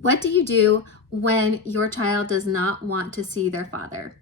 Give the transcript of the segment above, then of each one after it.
What do you do when your child does not want to see their father?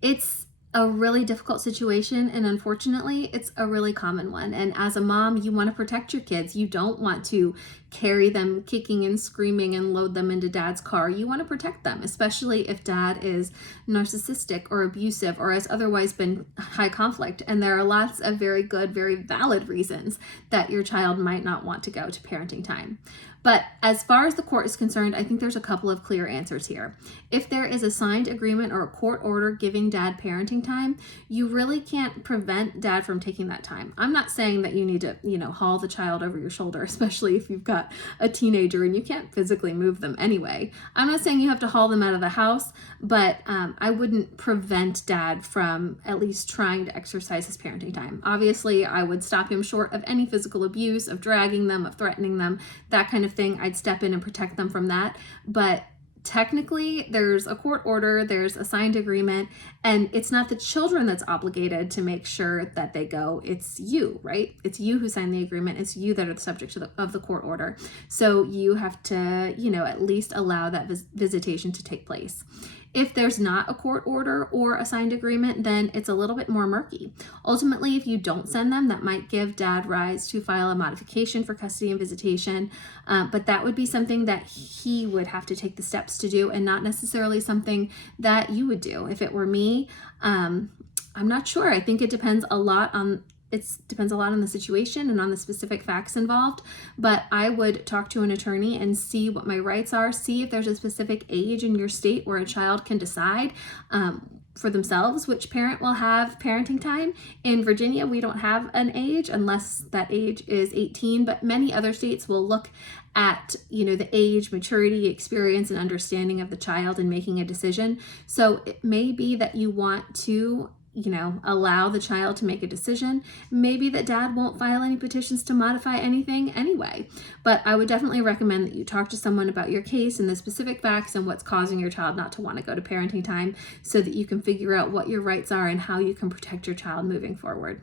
It's a really difficult situation, and unfortunately, it's a really common one. And as a mom, you want to protect your kids. You don't want to carry them kicking and screaming and load them into dad's car. You want to protect them, especially if dad is narcissistic or abusive or has otherwise been high conflict. And there are lots of very good, very valid reasons that your child might not want to go to parenting time. But as far as the court is concerned, I think there's a couple of clear answers here. If there is a signed agreement or a court order giving dad parenting time, you really can't prevent dad from taking that time. I'm not saying that you need to, haul the child over your shoulder, especially if you've got a teenager and you can't physically move them anyway. I'm not saying you have to haul them out of the house, but I wouldn't prevent dad from at least trying to exercise his parenting time. Obviously, I would stop him short of any physical abuse, of dragging them, of threatening them, that kind of thing. I'd step in and protect them from that. But technically, there's a court order, there's a signed agreement, and it's not the children that's obligated to make sure that they go. It's you, right? It's you who signed the agreement. It's you that are the subject of the court order. So you have to, at least allow that visitation to take place. If there's not a court order or a signed agreement, then it's a little bit more murky. Ultimately, if you don't send them, that might give dad rise to file a modification for custody and visitation, but that would be something that he would have to take the steps to do and not necessarily something that you would do. If it were me, I'm not sure. I think it depends a lot on the situation and on the specific facts involved, but I would talk to an attorney and see what my rights are, see if there's a specific age in your state where a child can decide for themselves which parent will have parenting time. In Virginia, we don't have an age unless that age is 18, but many other states will look at the age, maturity, experience, and understanding of the child in making a decision. So it may be that you want to allow the child to make a decision. Maybe that dad won't file any petitions to modify anything anyway. But I would definitely recommend that you talk to someone about your case and the specific facts and what's causing your child not to want to go to parenting time so that you can figure out what your rights are and how you can protect your child moving forward.